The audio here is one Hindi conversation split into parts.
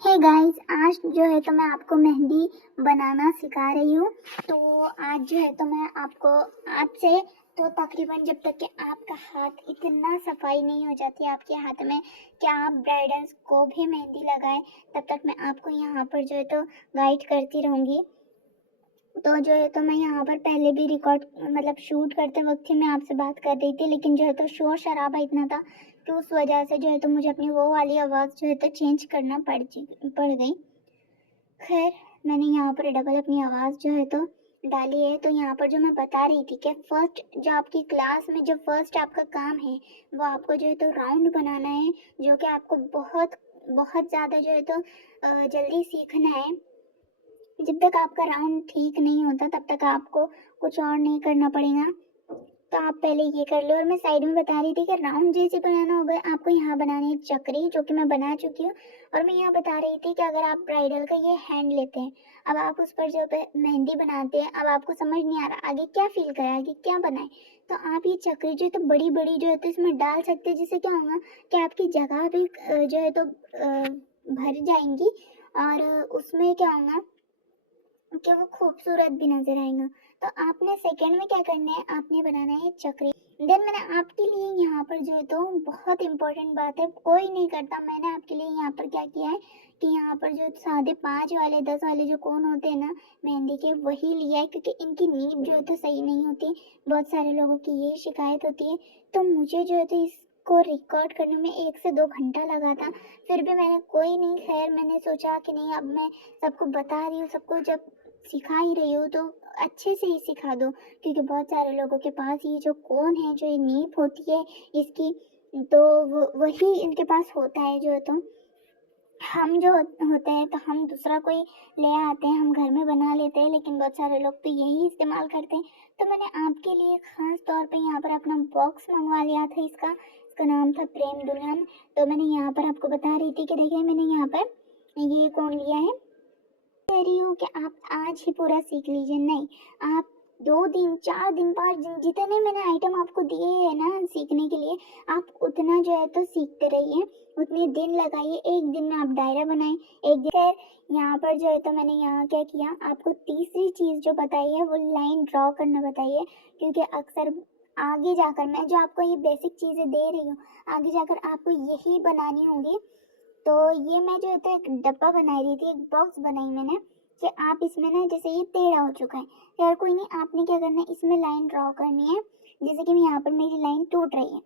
हे गाइस, आज जो है तो मैं आपको मेहंदी बनाना सिखा रही हूँ। तो आज जो है तो मैं आपको आज से तो तकरीबन जब तक कि आपका हाथ इतना सफाई नहीं हो जाती आपके हाथ में कि आप ब्राइडल्स को भी मेहंदी लगाएं, तब तक मैं आपको यहाँ पर जो है तो गाइड करती रहूँगी। तो जो है तो मैं यहाँ पर पहले भी रिकॉर्ड शूट करते वक्त ही मैं आपसे बात कर रही थी, लेकिन जो है तो शोर शराबा इतना था कि उस वजह से जो है तो मुझे अपनी वो वाली आवाज़ जो है तो चेंज करना पड़ गई। खैर, मैंने यहाँ पर डबल अपनी आवाज़ जो है तो डाली है। तो यहाँ पर जो मैं बता रही थी कि फर्स्ट जो आपकी क्लास में जो फर्स्ट आपका काम है वो आपको जो है तो राउंड बनाना है, जो कि आपको बहुत बहुत ज़्यादा जो है तो जल्दी सीखना है। जब तक आपका राउंड ठीक नहीं होता तब तक आपको कुछ और नहीं करना पड़ेगा। तो आप पहले ये कर लो। और मैं साइड में बता रही थी कि राउंड जैसे बनाना होगा आपको यहाँ बनानी है चक्री, जो कि मैं बना चुकी हूँ। और मैं यहाँ बता रही थी कि अगर आप ब्राइडल का ये हैंड लेते हैं, अब आप उस पर जो मेहंदी बनाते हैं, अब आपको समझ नहीं आ रहा आगे क्या फील करें, आगे क्या बनाए, तो आप ये चक्री जो है तो बड़ी बड़ी जो है तो इसमें डाल सकते हैं, जिससे क्या होगा कि आपकी जगह भी जो है तो भर जाएंगी। और उसमें क्या होगा कि वो खूबसूरत भी नजर आएगा। तो आपने सेकंड में क्या करना है, आपने बनाना है चक्री। देन मैंने आपके लिए यहाँ पर जो है तो बहुत इंपॉर्टेंट बात है, कोई नहीं करता, मैंने आपके लिए यहाँ पर क्या किया है कि यहाँ पर जो साढ़े 5 वाले 10 वाले जो कोन होते हैं ना मेहंदी के, वही लिया है, क्योंकि इनकी नीब जो है तो सही नहीं होती। बहुत सारे लोगों की यही शिकायत होती है। तो मुझे जो है तो इसको रिकॉर्ड करने में 1 से 2 घंटा लगा था। फिर भी मैंने कोई नहीं, खैर मैंने सोचा कि नहीं, अब मैं सबको बता रही हूँ, सबको जब सिखा ही रही हो तो अच्छे से ही सिखा दो, क्योंकि बहुत सारे लोगों के पास ये जो कोन है, जो ये नीब होती है इसकी, तो वही इनके पास होता है। जो तो हम जो होते हैं तो हम दूसरा कोई ले आते हैं, हम घर में बना लेते हैं, लेकिन बहुत सारे लोग तो यही इस्तेमाल करते हैं। तो मैंने आपके लिए खास तौर पे यहाँ पर अपना बॉक्स मंगवा लिया था। इसका इसका नाम था प्रेम दुल्हन। तो मैंने यहाँ पर आपको बता रही थी कि देखिए मैंने यहाँ पर ये कोन लिया है। कह रही हूँ कि आप आज ही पूरा सीख लीजिए, नहीं, आप 2 दिन 4 दिन 5 दिन जितने मैंने आइटम आपको दिए हैं ना सीखने के लिए, आप उतना जो है तो सीखते रहिए, उतने दिन लगाइए। एक दिन में आप डायरा बनाएं, एक दिन खैर यहाँ पर जो है तो मैंने यहाँ क्या किया, आपको तीसरी चीज़ जो बताई है वो लाइन ड्रॉ करना बताई है, क्योंकि अक्सर आगे जाकर मैं जो आपको ये बेसिक चीज़ें दे रही हूँ, आगे जाकर आपको यही बनानी होगी। तो ये मैं जो है तो एक डब्बा बना रही थी, एक बॉक्स बनाई मैंने कि आप इसमें ना, जैसे ये टेढ़ा हो चुका है, यार कोई नहीं, आपने क्या करना है, इसमें लाइन ड्रॉ करनी है। जैसे कि यहाँ पर मेरी लाइन टूट रही है,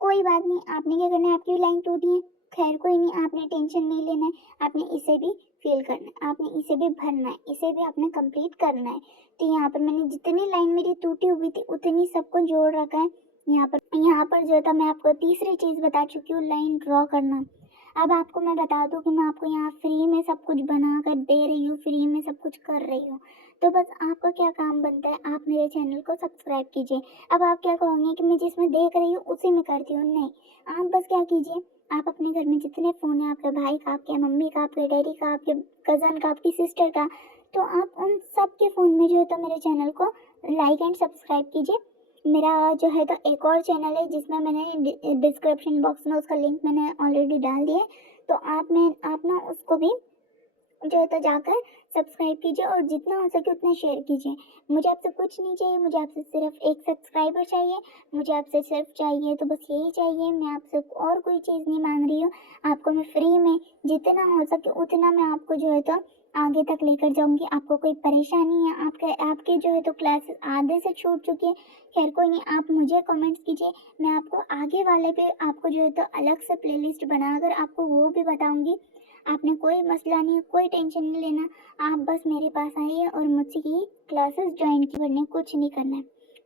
कोई बात नहीं, आपने क्या करना है, आपकी लाइन टूटी है, खैर कोई नहीं, आपने टेंशन नहीं लेना है, आपने इसे भी फिल करना है, आपने इसे भी भरना है, इसे भी आपने कंप्लीट करना है। तो यहाँ पर मैंने जितनी लाइन मेरी टूटी हुई थी उतनी सबको जोड़ रखा है। यहाँ पर जो था मैं आपको तीसरी चीज़ बता चुकी हूँ, लाइन ड्रॉ करना। अब आपको मैं बता दूं कि मैं आपको यहाँ फ्री में सब कुछ बना कर दे रही हूँ, फ्री में सब कुछ कर रही हूँ। तो बस आपका क्या काम बनता है, आप मेरे चैनल को सब्सक्राइब कीजिए। अब आप क्या कहोगे कि मैं जिसमें देख रही हूँ उसी में करती हूँ, नहीं, आप बस क्या कीजिए, आप अपने घर में जितने फ़ोन है, आपके भाई का, आपके मम्मी का, आपके डैडी का, आपके कज़न का, आपकी सिस्टर का, तो आप उन सब के फ़ोन में जो है तो मेरे चैनल को लाइक एंड सब्सक्राइब कीजिए। मेरा जो है तो एक और चैनल है जिसमें मैंने डिस्क्रिप्शन बॉक्स में उसका लिंक मैंने ऑलरेडी डाल दिया है। तो आप ना उसको भी जो है तो जाकर सब्सक्राइब कीजिए और जितना हो सके उतना शेयर कीजिए। मुझे आपसे कुछ नहीं चाहिए, मुझे आपसे सिर्फ एक सब्सक्राइबर चाहिए, मुझे आपसे सिर्फ चाहिए तो बस यही चाहिए। मैं आपसे और कोई चीज़ नहीं मांग रही हूँ, आपको मैं फ्री में जितना हो सके उतना मैं आपको जो है तो आगे तक लेकर जाऊंगी। आपको कोई परेशानी है, आपके जो है तो क्लासेस आधे से छूट चुकी है, खैर कोई नहीं, आप मुझे कमेंट्स कीजिए, मैं आपको आगे वाले पे आपको जो है तो अलग से प्लेलिस्ट बनाकर आपको वो भी बताऊंगी। आपने कोई मसला नहीं, कोई टेंशन नहीं लेना, आप बस मेरे पास आइए और मुझसे ये क्लासेस ज्वाइन करने, कुछ नहीं करना है,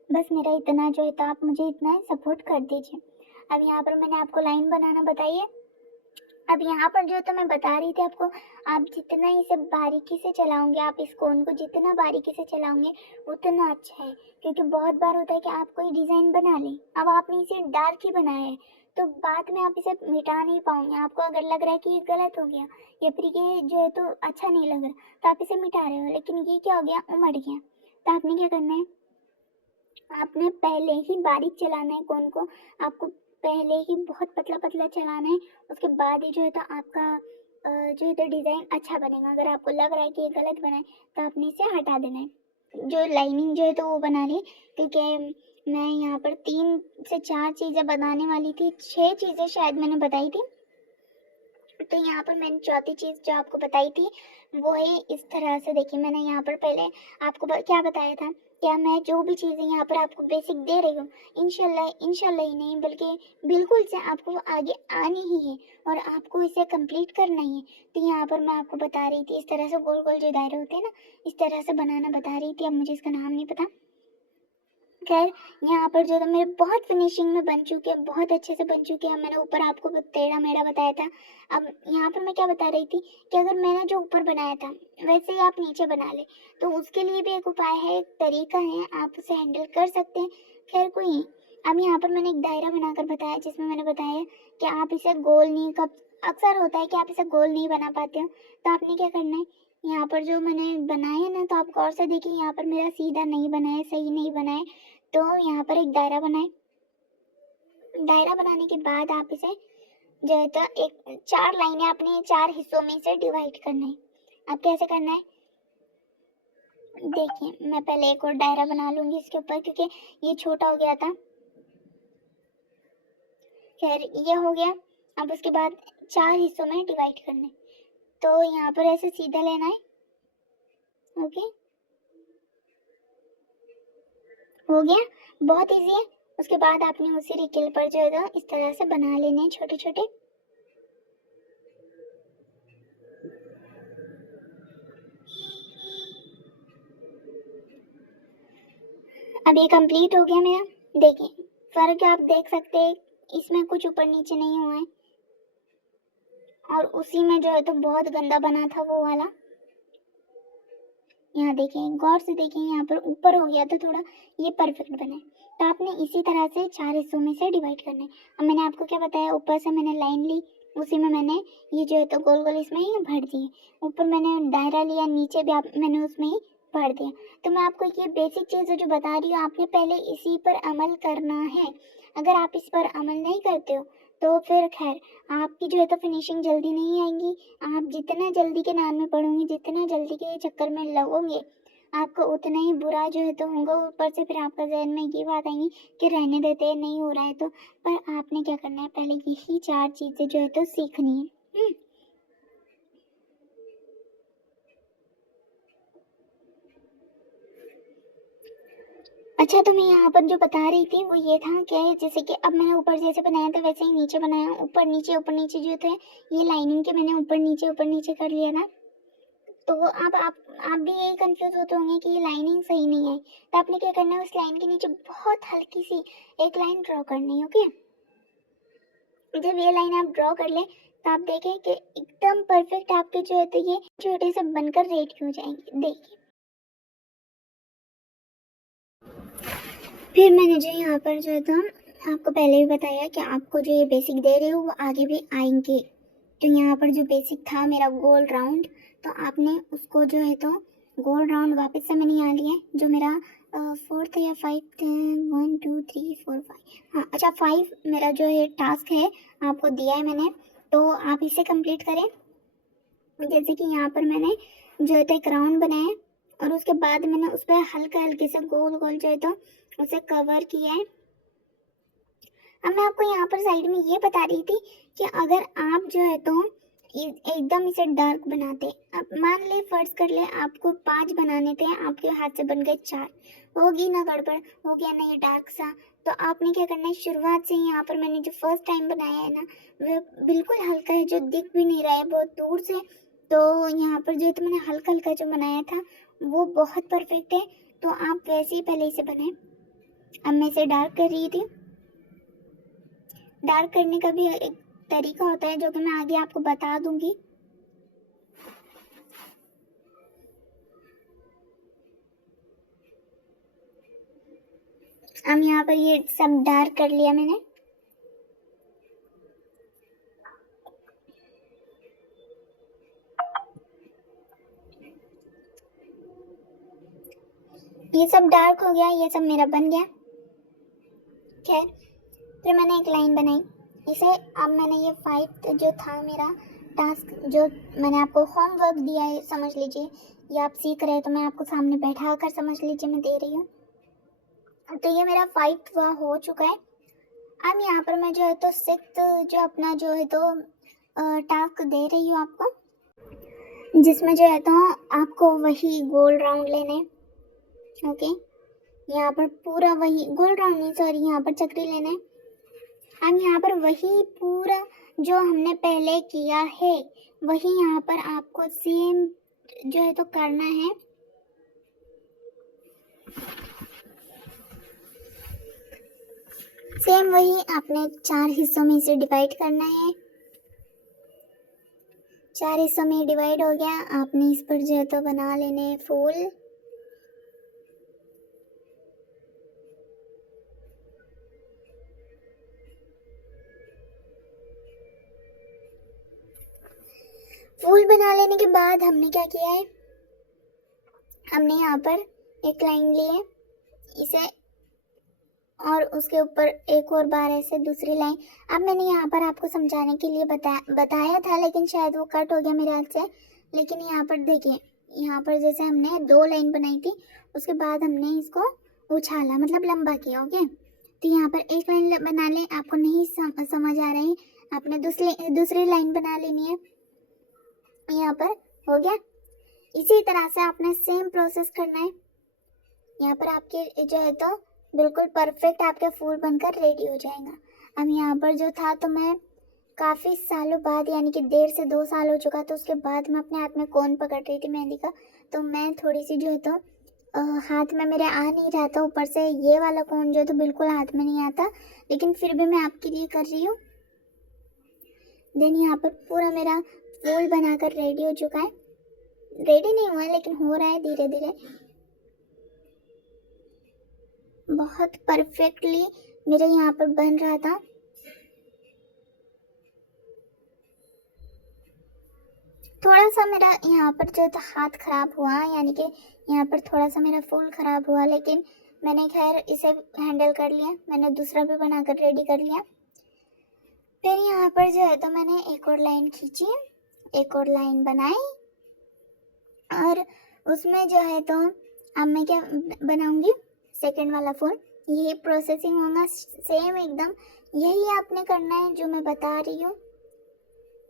बस मेरा इतना जो है तो आप मुझे इतना सपोर्ट कर दीजिए। अब यहाँ पर मैंने आपको लाइन बनाना बताई है। अब यहाँ पर जो तो मैं बता रही थी आपको, आप जितना इसे बारीकी से चलाओगे, आप इस कोन को जितना बारीकी से चलाओगे उतना अच्छा है, क्योंकि बहुत बार होता है कि आप कोई डिज़ाइन बना लें, अब आपने इसे डार्क ही बनाया है, तो बाद में आप इसे मिटा नहीं पाओगे। आपको अगर लग रहा है कि ये गलत हो गया या फिर ये जो है तो अच्छा नहीं लग रहा, तो आप इसे मिटा रहे हो, लेकिन ये क्या हो गया, उमड़ गया। तो आपने क्या करना है, आपने पहले ही बारीक चलाना है कोन को, आपको पहले ही बहुत पतला पतला चलाना है, उसके बाद ही जो है तो आपका जो है तो डिज़ाइन अच्छा बनेगा। अगर आपको लग रहा है कि ये गलत बना है तो आपने इसे हटा देना है। जो लाइनिंग जो है तो वो बना ली, क्योंकि मैं यहाँ पर 3 से 4 चीज़ें बनाने वाली थी, 6 चीज़ें शायद मैंने बताई थी। तो यहाँ पर मैंने चौथी चीज़ जो आपको बताई थी वो है इस तरह से। देखिए मैंने यहाँ पर पहले आपको क्या बताया था, क्या मैं जो भी चीज़ें यहाँ पर आपको बेसिक दे रही हूँ इंशाल्लाह ही नहीं बल्कि बिल्कुल से आपको वो आगे आनी ही है और आपको इसे कंप्लीट करना ही है। तो यहाँ पर मैं आपको बता रही थी इस तरह से गोल गोल जो दायरे होते हैं ना, इस तरह से बनाना बता रही थी। अब मुझे इसका नाम नहीं पता। खैर यहाँ पर जो था मेरे बहुत फिनिशिंग में बन चुके हैं, बहुत अच्छे से बन चुके हैं। मैंने ऊपर आपको टेढ़ा मेढ़ा बताया था। अब यहाँ पर मैं क्या बता रही थी कि अगर मैंने जो ऊपर बनाया था वैसे ही आप नीचे बना ले तो उसके लिए भी एक उपाय है, एक तरीका है, आप उसे हैंडल कर सकते हैं। खैर कोई नहीं। अब यहाँ पर मैंने एक दायरा बनाकर बताया जिसमें मैंने बताया कि आप इसे गोल नहीं, कब अक्सर होता है कि आप इसे गोल नहीं बना पाते हो, तो आपने क्या करना है, यहाँ पर जो मैंने बनाया है ना, तो आप गौर से देखिए यहाँ पर मेरा सीधा नहीं बना है, सही नहीं बना है। तो यहाँ पर एक दायरा बनाए। दायरा बनाने के बाद आप इसे जो है तो एक 4 लाइनें अपने 4 हिस्सों में से डिवाइड करना है। अब कैसे करना है देखिए, मैं पहले एक और दायरा बना लूंगी इसके ऊपर क्योंकि ये छोटा हो गया था। खैर ये हो गया। अब उसके बाद 4 हिस्सों में डिवाइड करना है। तो यहाँ पर ऐसे सीधा लेना है। ओके, हो गया, बहुत इजी है। उसके बाद आपने उसी रिकिल पर जो है इस तरह से बना लेने हैं छोटे छोटे। अब ये कंप्लीट हो गया मेरा। देखिए फर्क आप देख सकते हैं, इसमें कुछ ऊपर नीचे नहीं हुआ है और उसी में जो है तो बहुत गंदा बना था वो वाला। यहाँ देखिए, गौर से देखिए, यहाँ पर ऊपर हो गया था थोड़ा, ये परफेक्ट बना है। तो आपने इसी तरह से 4 हिस्सों में से डिवाइड करना है। अब मैंने आपको क्या बताया, ऊपर से मैंने लाइन ली, उसी में मैंने ये जो है तो गोल गोल इसमें ही भर दिए। ऊपर मैंने दायरा लिया, नीचे भी आप मैंने उसमें ही भर दिया। तो मैं आपको ये बेसिक चीज़ें जो बता रही हूँ आपने पहले इसी पर अमल करना है। अगर आप इस पर अमल नहीं करते हो तो फिर खैर आपकी जो है तो फिनिशिंग जल्दी नहीं आएगी। आप जितना जल्दी के नाम में पढ़ोगे, जितना जल्दी के चक्कर में लगोगे, आपको उतना ही बुरा जो है तो होगा। ऊपर से फिर आपका जहन में ये बात आएगी कि रहने देते हैं, नहीं हो रहा है तो। पर आपने क्या करना है, पहले यही 4 चीज़ें जो है तो सीखनी है। अच्छा, तो मैं यहाँ पर जो बता रही थी वो ये था कि जैसे कि अब मैंने ऊपर जैसे बनाया था वैसे ही नीचे बनाया, ऊपर नीचे जो थे ये लाइनिंग के मैंने ऊपर नीचे कर लिया था। तो अब आप भी यही कंफ्यूज होते होंगे कि ये लाइनिंग सही नहीं है। तो आपने क्या करना है, उस लाइन के नीचे बहुत हल्की सी एक लाइन ड्रॉ करनी है। ओके, जब ये लाइन आप ड्रॉ कर ले तो आप देखें कि एकदम परफेक्ट आपके जो है तो ये छोटे से बनकर रेडी हो जाएंगे। देखिए फिर मैंने जो यहाँ पर जो है तो आपको पहले भी बताया कि आपको जो ये बेसिक दे रही हूँ वो आगे भी आएंगे। तो यहाँ पर जो बेसिक था मेरा गोल राउंड, तो आपने उसको जो है तो गोल राउंड वापस से मैंने यहाँ लिया है, जो मेरा 4th या 5th 1 2 3 4 5, हाँ अच्छा 5 मेरा जो है टास्क है आपको दिया है मैंने। तो आप इसे कंप्लीट करें। जैसे कि यहाँ पर मैंने जो है तो एक राउंड बनाया है और उसके बाद मैंने उस पर हल्का हल्के से गोल गोल जो है तो उसे कवर किया है। अब मैं आपको यहाँ पर साइड में ये बता रही थी कि अगर आप जो है तो एकदम इसे डार्क बनाते, अब मान ले फर्ज कर ले आपको 5 बनाने थे, आपके हाथ से बन गए 4, होगी ना गड़बड़, हो गया ना ये डार्क सा। तो आपने क्या करना है, शुरुआत से यहाँ पर मैंने जो फर्स्ट टाइम बनाया है ना वह बिल्कुल हल्का है, जो दिख भी नहीं रहा है बहुत दूर से। तो यहाँ पर जो तो मैंने हल्का हल्का जो बनाया था वो बहुत परफेक्ट है। तो आप वैसे ही पहले इसे बनाए। अब मैं इसे डार्क कर रही थी। डार्क करने का भी एक तरीका होता है जो कि मैं आगे आपको बता दूंगी। अब यहाँ पर ये सब डार्क कर लिया मैंने। ये सब डार्क हो गया, ये सब मेरा बन गया। खैर फिर मैंने एक लाइन बनाई इसे। अब मैंने ये 5 जो था मेरा टास्क जो मैंने आपको होमवर्क दिया है समझ लीजिए, ये आप सीख रहे हैं तो मैं आपको सामने बैठा कर समझ लीजिए मैं दे रही हूँ। तो ये मेरा 5वां हो चुका है। अब यहाँ पर मैं जो है तो 6th जो अपना जो है तो टास्क दे रही हूँ आपको, जिसमें जो है तो आपको वही गोल राउंड लेने हैं। ओके, यहाँ पर पूरा वही गोल राउंड नहीं, सॉरी, यहाँ पर चक्री लेना है। अब यहाँ पर वही पूरा जो हमने पहले किया है वही यहाँ पर आपको सेम जो है तो करना है। सेम वही आपने 4 हिस्सों में इसे डिवाइड करना है। 4 हिस्सों में डिवाइड हो गया। आपने इस पर जो है तो बना लेने हैं फूल। फूल बना लेने के बाद हमने क्या किया है, हमने यहाँ पर एक लाइन ली है इसे, और उसके ऊपर एक और बार ऐसे दूसरी लाइन। अब मैंने यहाँ पर आपको समझाने के लिए बताया था, लेकिन शायद वो कट हो गया मेरे हाथ से। लेकिन यहाँ पर देखिए, यहाँ पर जैसे हमने 2 लाइन बनाई थी, उसके बाद हमने इसको उछाला, मतलब लंबा किया। ओके, तो यहाँ पर एक लाइन बना लें। आपको नहीं समझ आ रही, आपने दूसरी लाइन बना लेनी है। यहाँ पर हो गया। इसी तरह से आपने सेम प्रोसेस करना है। यहाँ पर आपके जो है तो बिल्कुल परफेक्ट आपके फूल बनकर रेडी हो जाएगा। अब यहाँ पर जो था तो मैं काफ़ी सालों बाद, यानी कि 1.5 से 2 साल हो चुका, तो उसके बाद मैं अपने हाथ में कोन पकड़ रही थी मेहंदी का। तो मैं थोड़ी सी जो है तो हाथ में मेरे आ नहीं रहा था, ऊपर से ये वाला कोन जो है तो बिल्कुल हाथ में नहीं आता, लेकिन फिर भी मैं आपके लिए कर रही हूँ। देन यहाँ पर पूरा मेरा फूल बनाकर रेडी हो चुका है। रेडी नहीं हुआ है लेकिन हो रहा है धीरे धीरे। बहुत परफेक्टली मेरे यहाँ पर बन रहा था। थोड़ा सा मेरा यहाँ पर जो था हाथ खराब हुआ, यानी कि यहाँ पर थोड़ा सा मेरा फूल खराब हुआ, लेकिन मैंने खैर इसे हैंडल कर लिया। मैंने दूसरा भी बनाकर रेडी कर लिया। फिर यहाँ पर जो है तो मैंने एक और लाइन खींची, एक और लाइन बनाई, और उसमें जो है तो अब मैं क्या बनाऊंगी, सेकंड वाला फूल। यही प्रोसेसिंग होगा सेम एकदम, यही आपने करना है जो मैं बता रही हूँ।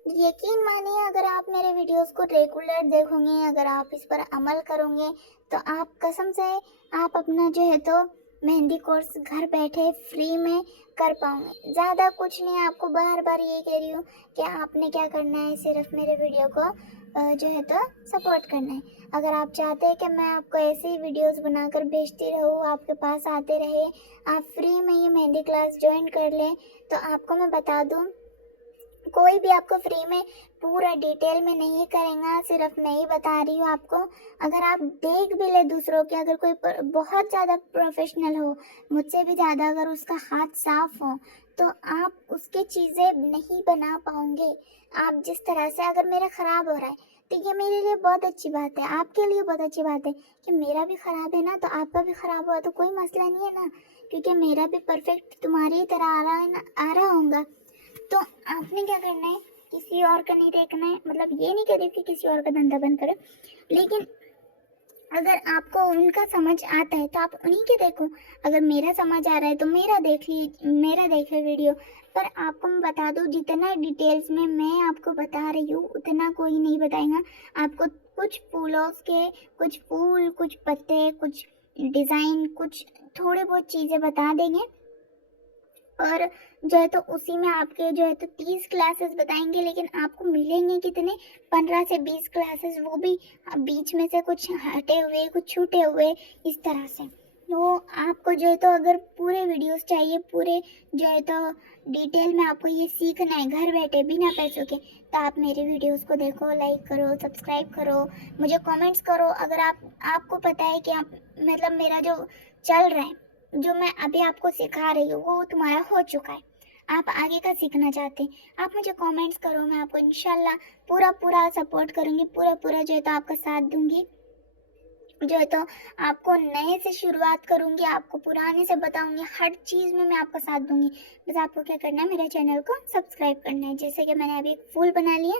यकीन मानिए, अगर आप मेरे वीडियोस को रेगुलर देखोगे, अगर आप इस पर अमल करोगे, तो आप कसम से आप अपना जो है तो मेहंदी कोर्स घर बैठे फ्री में कर पाओगे। ज़्यादा कुछ नहीं, आपको बार बार ये कह रही हूँ कि आपने क्या करना है, सिर्फ मेरे वीडियो को जो है तो सपोर्ट करना है। अगर आप चाहते हैं कि मैं आपको ऐसे ही वीडियोस बनाकर भेजती रहूँ, आपके पास आते रहे, आप फ्री में ये मेहंदी क्लास ज्वाइन कर लें, तो आपको मैं बता दूँ, कोई भी आपको फ्री में पूरा डिटेल में नहीं करेगा, सिर्फ मैं ही बता रही हूँ आपको। अगर आप देख भी ले दूसरों के, अगर कोई बहुत ज़्यादा प्रोफेशनल हो, मुझसे भी ज़्यादा अगर उसका हाथ साफ हो, तो आप उसकी चीज़ें नहीं बना पाओगे। आप जिस तरह से, अगर मेरा ख़राब हो रहा है तो ये मेरे लिए बहुत अच्छी बात है, आपके लिए बहुत अच्छी बात है कि मेरा भी ख़राब है ना, तो आपका भी ख़राब हुआ तो कोई मसला नहीं है ना, क्योंकि मेरा भी परफेक्ट तुम्हारी तरह आ रहा है ना, आ रहा होगा। तो आपने क्या करना है, किसी और का नहीं देखना है। मतलब ये नहीं कह रही कि किसी और का धंधा बंद करो, लेकिन अगर आपको उनका समझ आता है तो आप उन्हीं के देखो। अगर मेरा समझ आ रहा है तो मेरा देख ले वीडियो। पर आपको मैं बता दूं, जितना डिटेल्स में मैं आपको बता रही हूँ उतना कोई नहीं बताएगा आपको। कुछ फूलों के, कुछ फूल, कुछ पत्ते, कुछ डिज़ाइन, कुछ थोड़े बहुत चीज़ें बता देंगे, और जो है तो उसी में आपके जो है तो 30 क्लासेस बताएंगे। लेकिन आपको मिलेंगे कितने, 15 से 20 क्लासेस, वो भी बीच में से कुछ हटे हुए, कुछ छूटे हुए, इस तरह से। तो आपको जो है तो अगर पूरे वीडियोस चाहिए, पूरे जो है तो डिटेल में आपको ये सीखना है घर बैठे बिना पैसों के, तो आप मेरे वीडियोस को देखो, लाइक करो, सब्सक्राइब करो, मुझे कमेंट्स करो। अगर आपको पता है कि आप, मतलब मेरा जो चल रहा है, जो मैं अभी आपको सिखा रही हूँ, वो तुम्हारा हो चुका है, आप आगे का सीखना चाहते हैं, आप मुझे कमेंट्स करो, मैं आपको इंशाल्लाह पूरा पूरा सपोर्ट करूँगी, पूरा पूरा जो है तो आपका साथ दूंगी। जो है तो आपको नए से शुरुआत करूँगी, आपको पुराने से बताऊँगी, हर चीज़ में मैं आपका साथ दूंगी। बस आपको क्या करना है, मेरे चैनल को सब्सक्राइब करना है। जैसे कि मैंने अभी एक फूल बना लिया,